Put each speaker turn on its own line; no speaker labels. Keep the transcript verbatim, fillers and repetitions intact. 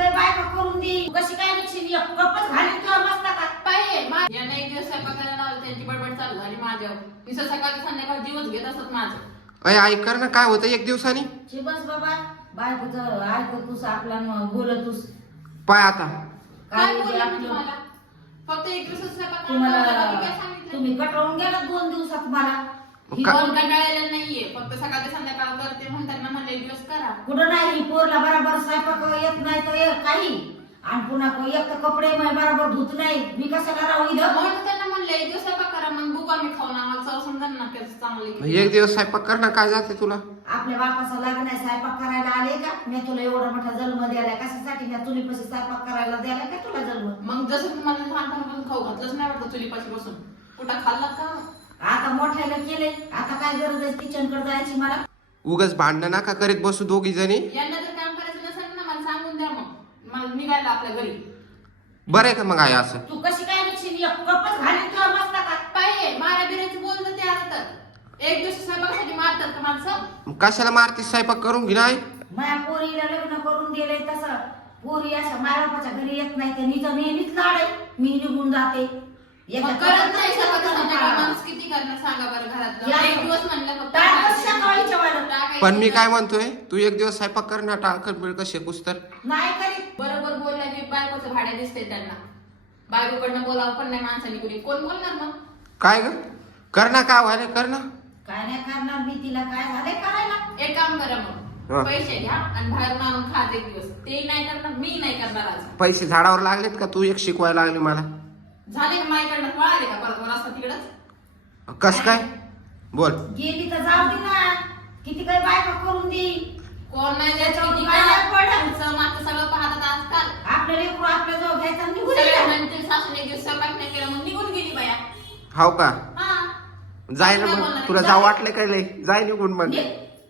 काही बायका करून दे कशी काय निघशील एक कपच घालीन तुला मस्त का
पाहिजे याने एक दिवस स्वयंपाक करायला लावलं त्यांची बडबड चालू झाली माझ्यावर तिसं सकाळी संध्याकाळ जीवच घेत असत माझं.
अय ऐक कर ना काय होतं एक दिवसानी
बस बाबा बायकोचं ऐकतूस आपला बोलतूस
पाय आता
काय
काय
बोलले मी
आपलं
तुम्हाला फक्त एक दिवस स्वयंपाक करायला लावला, बाकी काय
तुम्हाला
सांगितलं?
तुम्ही कटवून गेला दोन दिवसात मला ही
का-
कोण
दोन
कंटाळलेलं नाहीये फक्त सकाळ ते संध्याकाळ करते म्हणताना म्हणले एक दिवस करा.
कुठं नाही ही पोरला बरोबर स्वयंपाक येत नाही तर एक काही आणि पुन्हा एक तर कपडे मै बरोबर धुत नाही मी कशाला राहू इथं
म्हणून त्यांना म्हणले एक दिवस स्वयंपाक करा मग बुक आम्ही खाऊन आम्हाला चव समजा ना त्याचं चांगले.
एक दिवस स्वयंपाक कर ना काय जाते तुला.
आपल्या बापाचा लग्न आहे स्वयंपाक करायला आले का मी तुला एवढा मोठा जन्म द्यायला कशासाठी मी चुलीपाशी स्वयंपाक करायला द्यायला का तुला जन्म
मग जसं तुम्हाला लहानपणापासून खाऊ घातलंच नाही वाटतं चुलीपाशी बसून कुठं खाल्ला का.
आता मोठ्याला केले आता काय गरज आहे किचन कडे जायची मला
उगाच भांडण नका करीत बसू दोघी जणी.
यांना जर काम करायचं नसेल ना मला सांगून द्या मग मला निघायला आपल्या घरी.
बरं आहे का मग आहे असं.
तू कशी काय निघशील एक कपच घालीन तुला मस्त का
पाहिजे मारा बिरायचं बोलतं ते असतात एक दिवस स्वयंपाकासाठी मारतात का माणसं.
कशाला मारतीस स्वयंपाक करून घे नाही.
माझ्या पोरीला लग्न करून दिले तसं पोरी अशा मायबापाच्या घरी येत नाही तर निचं नेहमीच लाड आहे मी निघून जाते एका
मग करत नाही
कपड्यात
सकाळ संध्याकाळ
नाही
माणूस किती करणार सांगा बरं घरातलं.
या-
एक दिवस म्हणलं फक्त
काय वर्षा काळीच्या वाला?
टाकायचं.
पण मी काय म्हणतोय तू एक दिवस स्वयंपाक कर ना टाळकट बिळकट शेकूस तर.
नाही करीत
बरोबर बोलला की बायकोचं भाड्या दिसतंय त्यांना बायकोकडनं बोलावं पण नाही माणसाने कुणी कोण बोलणार मग.
काय ग कर ना काय व्हायला कर ना.
काय नाही करणार मी तिला काय झालंय करायला
एक काम करा
हा.
मग पैसे घ्या आणि बाहेरून आणून खा एक दिवस ते नाही करणार मी नाही करणार आज.
पैसे झाडावर लागलेत का तू एक शिकवायला लागली मला.
झाले का माझ्याकडनं पळाले का परत मला असं तिकडच.
कस काय बोल.
गेली तर जाऊ दे ना किती काही बायका करून दे
कोण नाही द्यायचं
त्याच्यावर
किती
काय
काय
पडलं?
पुढचं मागचं सगळं पाहतात आजकाल.
आपलं लेकरू आपल्या जवळ घ्यायचा आणि निघून
सगळे
यायचं.
म्हणतील सासूने एक दिवस स्वयंपाक नाही केला मग निघून गेली बाया.
हाव का
हा
जाय ना
काय
मग
बोलणार?
तुला जाऊ वाटलं काय लय जाय निघून मग.
निघ.